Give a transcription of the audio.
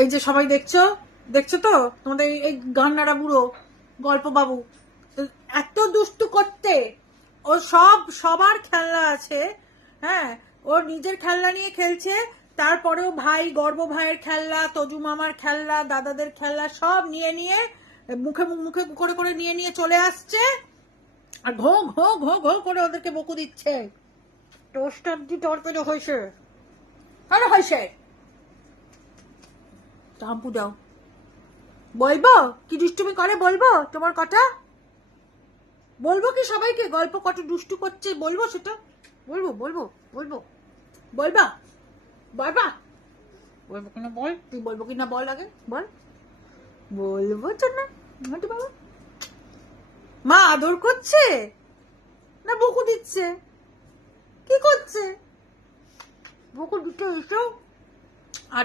এই যে সবাই দেখছো তো তোমাদের এই গান্নারা বুড়ো গল্প বাবু এত দুষ্টু করতে, ও সবার খেলনা আছে, হ্যাঁ, ওর নিজের খেলনা নিয়ে খেলছে, তারপরেও ভাই গর্ব ভাইয়ের খেলনা, তজু মামার খেলনা, দাদাদের খেলনা সব নিয়ে নিয়ে মুখে মুখে করে করে নিয়ে চলে আসছে, আর ঘো ঘো ঘো ঘো করে ওদেরকে বকু দিচ্ছে। টোস্টার দি টর্পেডো হয়েছে, আরে হয়েছে চাম্পু দাও। বলবো কি দুষ্টুমি করে, বলবো তোমার কথা, বলবো কি সবাইকে গল্প কত দুষ্টু করছে, বলবো সেটা, বলবো বলবো বলবো বলবা বলবা বলবো কিনা বল, তুই বলবো কিনা বল আগে বল। বলবো তো না বাবা। মা আদর করছে না বকু দিচ্ছে, কি করছে? বকু দিতে এসো।